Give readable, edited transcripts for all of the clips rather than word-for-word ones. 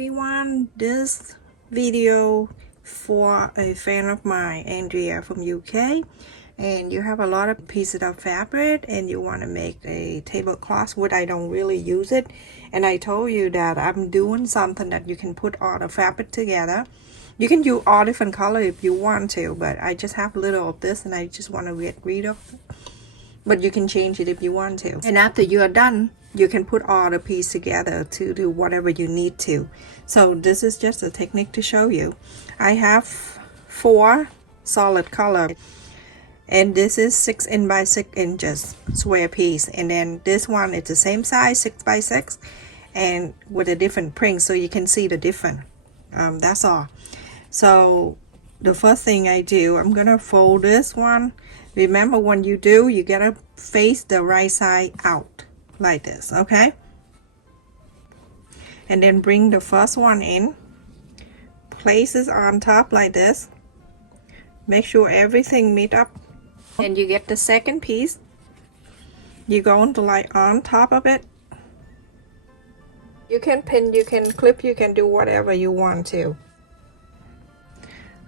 everyone, this video for a fan of mine, Andrea from UK, and you have a lot of pieces of fabric and you want to make a tablecloth, which I don't really use it, and I told you that I'm doing something that you can put all the fabric together. You can use all different color if you want to, but I just have a little of this and I just want to get rid of it. But you can change it if you want to, and after you are done you can put all the pieces together to do whatever you need to. So this is just a technique to show you. I have 4 solid color, and this is 6 inch by 6 inches square piece, and then this one is the same size, 6 by 6, and with a different print so you can see the difference. That's all. So the first thing I do, I'm gonna fold this one. Remember, when you do, you gotta face the right side out like this, okay? And then bring the first one in, place it on top like this, make sure everything meet up, and you get the second piece. You're going to like on top of it. You can pin, you can clip, you can do whatever you want to.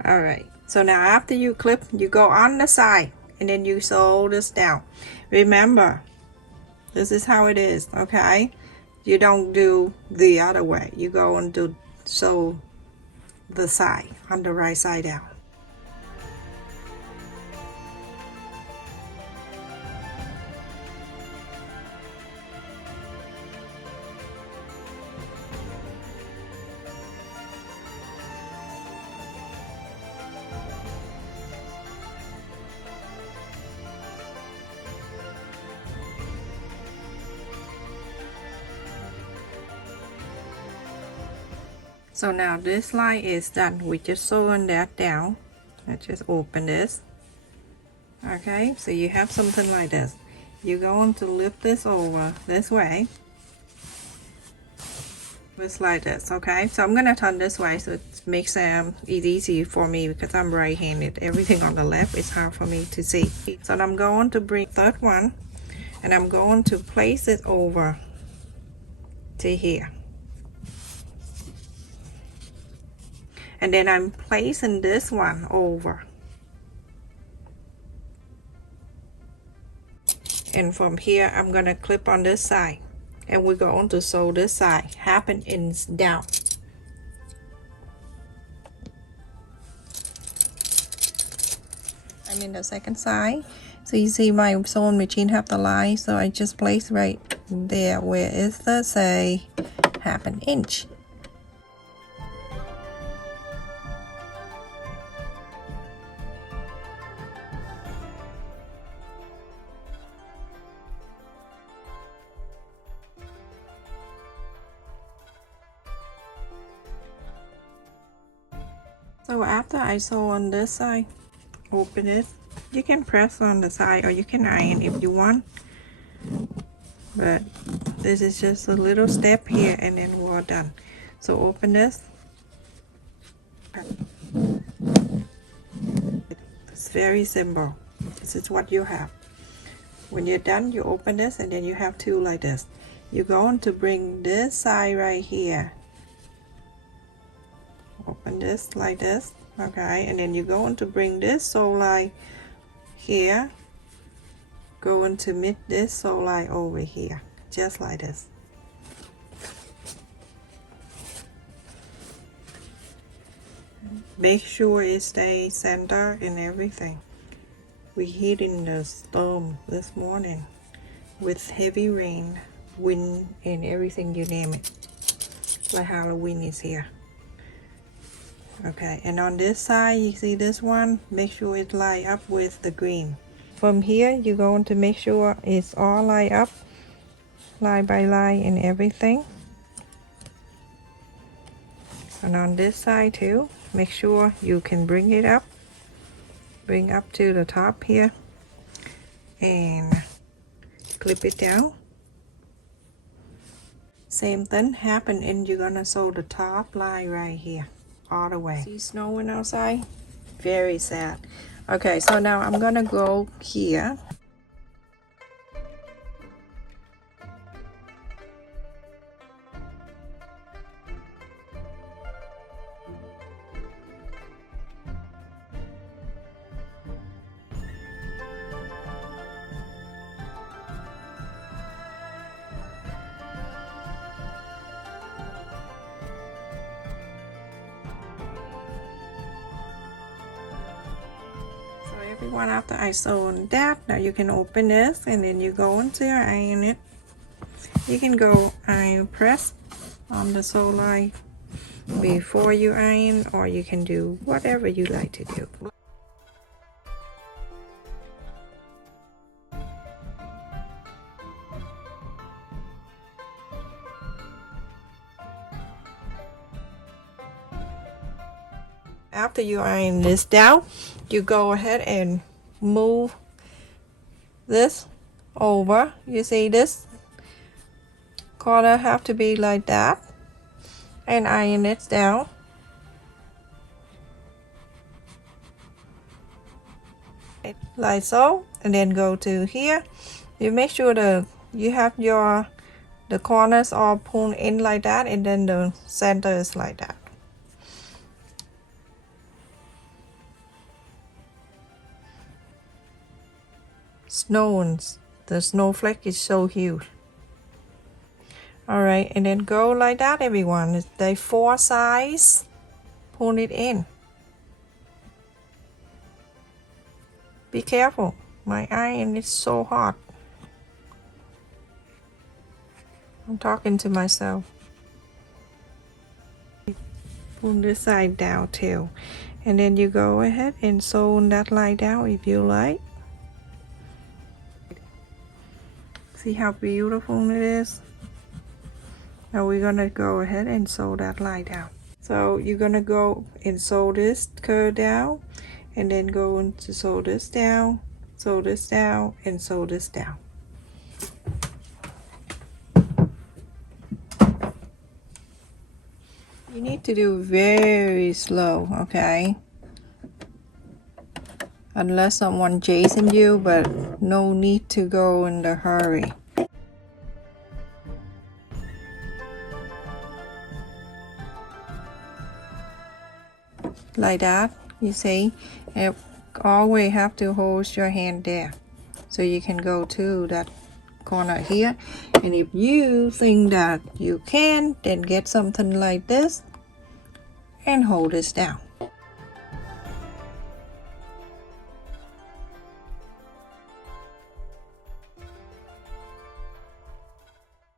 All right, so now after you clip, you go on the side and then you sew this down. Remember, this is how it is, okay? You don't do the other way. You go and do sew the side on the right side down. So now this line is done. We just sewing that down. Let's just open this. Okay, so you have something like this. You're going to lift this over this way. Just like this, okay? So I'm gonna turn this way so it makes it easy for me because I'm right-handed. Everything on the left is hard for me to see. So I'm going to bring the third one and I'm going to place it over to here. And then I'm placing this one over. And from here, I'm gonna clip on this side. And we're going to sew this side 1/2 inch down. I'm in the second side. So you see my sewing machine have the line. So I just place right there where is the say 1/2 inch. So after I sew on this side, open it. You can press on the side or you can iron if you want. But this is just a little step here and then we're done. So open this. It's very simple. This is what you have. When you're done, you open this and then you have 2 like this. You're going to bring this side right here. Open this like this, okay, and then you're going to bring this sew line here, going to meet this sew line over here, just like this. Make sure it stays center and everything. We hit in the storm this morning with heavy rain, wind, and everything you name it. Like Halloween is here. Okay, and on this side, you see this one, make sure it line up with the green. From here, you're going to make sure it's all line up, line by line and everything. And on this side too, make sure you can bring it up, bring up to the top here, and clip it down. Same thing happen, and you're gonna sew the top line right here. All the way. See snowing outside? Very sad. Okay, so now I'm gonna go here. Everyone, after I sewn that, now you can open this and then you go into your iron it. You can go iron press on the sew line before you iron, or you can do whatever you like to do. After you iron this down, you go ahead and move this over. You see this corner have to be like that, and iron it down. Like so, and then go to here. You make sure you have the corners all pulled in like that, and then the center is like that. The snowflake is so huge. All right, and then go like that, everyone. The 4 sides, pull it in. Be careful, my iron is so hot. I'm talking to myself. Pull this side down too, and then you go ahead and sew that line down if you like. See how beautiful it is? Now we're gonna go ahead and sew that line down. So you're gonna go and sew this curve down, and then go into sew this down, sew this down, and sew this down. You need to do very slow, okay? Unless someone chasing you, but no need to go in the hurry. Like that, you see, you always have to hold your hand there, so you can go to that corner here. And if you think that you can, then get something like this and hold this down.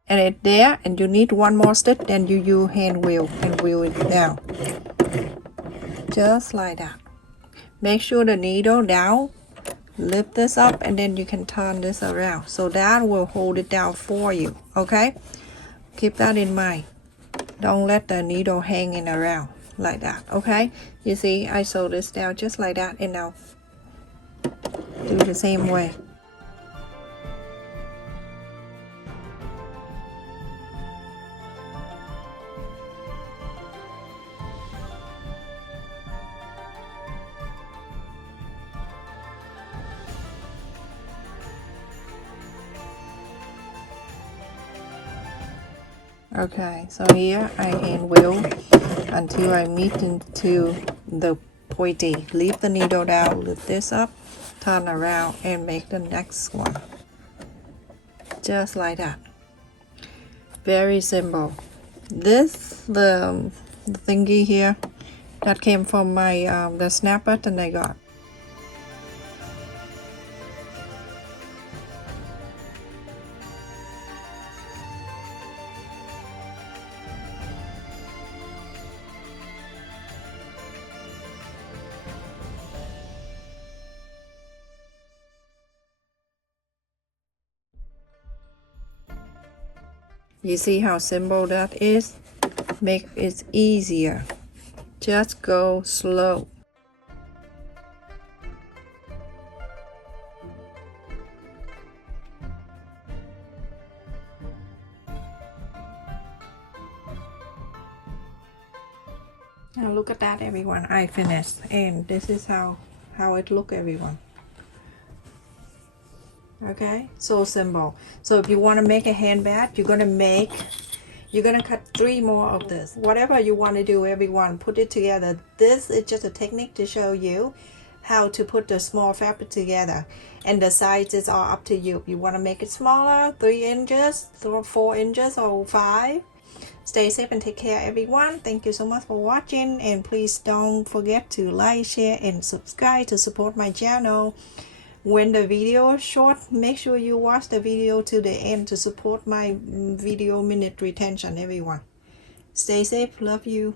And it's there, and you need one more stitch, then you use hand wheel and wheel it down. Just like that. Make sure the needle down, lift this up, and then you can turn this around, so that will hold it down for you, okay? Keep that in mind. Don't let the needle hanging around like that, okay? You see, I sew this down just like that, and now do the same way. Okay, so here I hand wheel until I meet into the pointy. Leave the needle down, lift this up, turn around, and make the next one. Just like that. Very simple. This, the thingy here, that came from my the snap button I got. You see how simple that is? Make it easier. Just go slow. Now look at that, everyone. I finished, and this is how it look, everyone. Okay, so simple. So if you want to make a handbag, you're gonna cut 3 more of this. Whatever you want to do, everyone, put it together. This is just a technique to show you how to put the small fabric together, and the sizes are up to you. If you want to make it smaller, 3 inches, 4 inches, or 5, Stay safe and take care, everyone. Thank you so much for watching, and please don't forget to like, share, and subscribe to support my channel. When the video is short, make sure you watch the video to the end to support my video minute retention, everyone. Stay safe. Love you.